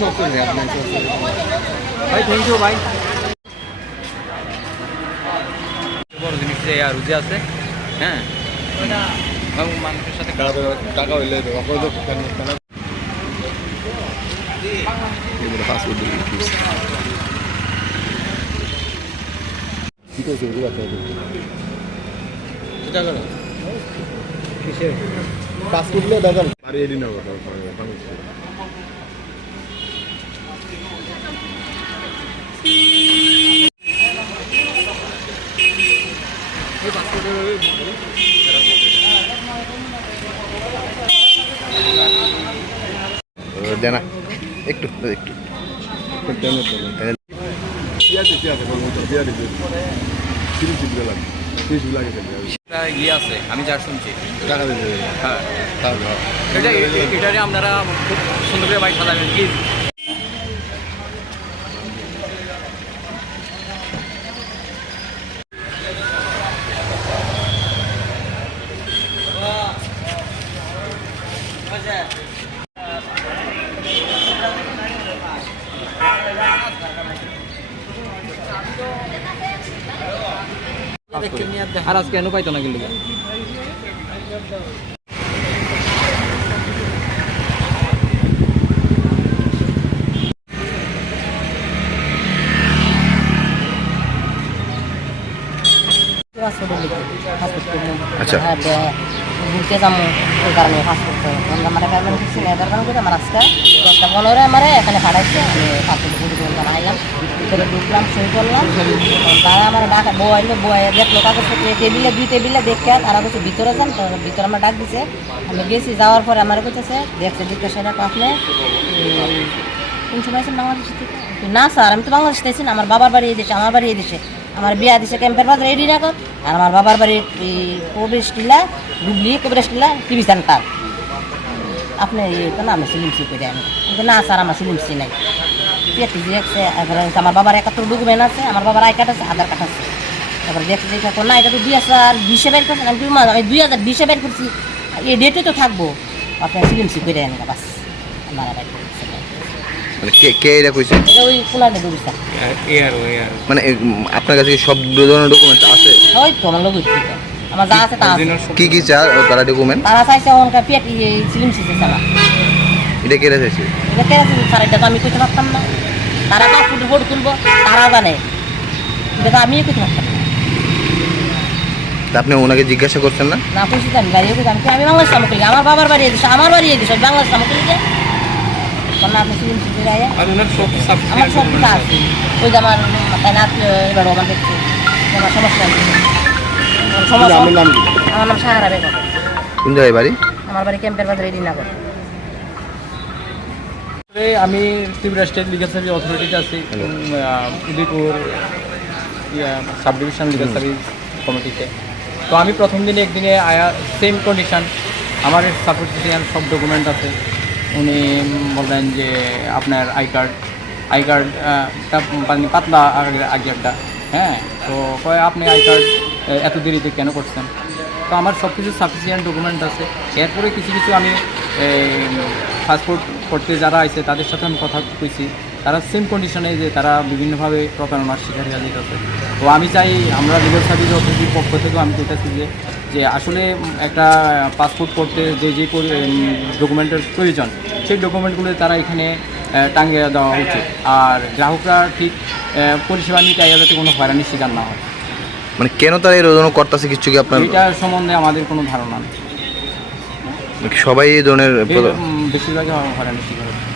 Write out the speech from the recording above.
শক্ত ভাই আপনার ভাই, থ্যাংক ইউ ভাই। বড় জিনিস যে আর রুজি আছে, হ্যাঁ মানুষের সাথে টাকা হইলে পাসপোর্টগুলো দেখান বাড়িয়ে দিন জানা একটু একটু ইয়ে আছে, আমি যা শুনছি হ্যাঁ, এটারে আপনারা খুব সুন্দর করে বাইক সাজাবেন প্লিজ। আর আজকে কেন পাইতো না কিন্তু আচ্ছা ঘুরতে যাবো ওই কারণে পাসপোর্ট আমার পেমেন্ট কিছু নেই দরকার করে আমার আজকে 10টা 15 আমার এখানে পাঠাইছে, আমি পাসপোর্ট ঘুরে আইলাম, ভিতরে ঢুকলাম, সই করলাম। তারা আমার ডাকা বউ আইলো, বউ দেখলো কাগজপত্র টেবিলে 2 টেবিলে দেখে তারা বলছে ভিতরে যান, তো ভিতরে আমার ডাক দিছে। আমি গেছি, যাওয়ার পরে আমার বলতেছে দেখছে জিজ্ঞাসা আপনি কোন সময় আছেন বাংলাদেশ থেকে? না স্যার, আমি তো বাংলাদেশ থেকে, আমার বাবার বাড়ি এই দেশে, আমার বাড়ি এই দেশে, আমার বিয়া দিছে ক্যাম্পের বাজার রেডি রাখো, আর আমার বাবার বাড়ির প্রবেশ টিলা ডুবলি প্রবেশ টিলা টিভি সেন্টার। আপনি তো না আমি সিলিমসি করে আমি না স্যার, আমার সিলিমসি নাই। পেটি দেখছে, আমার বাবার 71 ডকুমেন্ট আছে, আমার বাবার আই কার্ড আছে, আধার কার্ড আছে। তারপরে দেখছে যে না এটা তো 2020 বের করছেন, আমি 2020 বের করছি, এই ডেটে তো থাকবো, আপনার সিলিমসি করে আনি বাস। আমার কে এটা কইছে? ওই ফুলানে দৌড়িছে মানে আপনার কাছে সব ধরনের ডকুমেন্ট আছে? ওই তো আমার লোক আমার যা আছে তা আছে। কি কি তারা ডকুমেন্ট তারা চাইছে ওনকা পেট সিলিম সিসে চালা। এটা কে রেখেছে? এটা কে রেখেছে স্যার, এটা তো আমি কইতে পারতাম না। তারা পাসপোর্ট ফটো তুলবো, তারা জানে, এটা তো আমিও কইতে পারতাম না। আপনি ওনাকে জিজ্ঞাসা করছেন না? না কইছি তো আমি গাড়িও কইতাম, আমি বাংলাদেশ সামনে করি, আমার বাবার বাড়ি এদিকে, আমার বাড়ি এদিকে, বাংলাদেশ সামনে করি যে না আপনি সিলিম সিসে রায় আর ওনার সব আমার সব কিছু আছে। ওই যে আমার তাই না এবার আমার দেখছে আমার সমস্যা নেই। আমার নাম সাহারা বেগম। কোন জায়গায় বাড়ি? আমার বাড়ি ক্যাম্পের বাজার রেডি নগর। আমি ত্রিপুরা স্টেট লিগাল সার্ভিস অথরিটিতে আছি, Udaipur sub division legal service কমিটিতে। তো আমি প্রথম দিনে একদিনে আয়া সেম কন্ডিশন, আমার সাপোর্টিশিয়ান সব ডকুমেন্ট আছে। উনি বললেন যে আপনার আই কার্ডটা পাতলা আগে একটা, হ্যাঁ তো কয় আপনি আই কার্ড এত দেরিতে কেন করছেন? তো আমার সব কিছু সাফিসিয়েন্ট ডকুমেন্ট আছে। এরপরে কিছু কিছু আমি পাসপোর্ট করতে যারা আছে তাদের সাথে আমি কথা কইছি, তারা সেম কন্ডিশনে যে তারা বিভিন্নভাবে প্রতারণার শিকার হয়ে যেতেছে। তো আমি চাই আমরা লিগাল সার্ভিস অথরিটির পক্ষ থেকেও আমি বলতেছি যে আসলে একটা পাসপোর্ট করতে যে ডকুমেন্টের প্রয়োজন সেই ডকুমেন্টগুলো তারা এখানে টাঙিয়ে দেওয়া উচিত, আর গ্রাহকরা ঠিক পরিষেবা নিতে যাতে কোনো হয়রানির শিকার না হয়। মানে কেন তারা এই রোদন করতেছে কিছু কি আপনার এটা সম্বন্ধে আমাদের কোনো ধারণা নেই। সবাই এই ধরনের বেশিরভাগই হয়রানির শিকার হচ্ছে।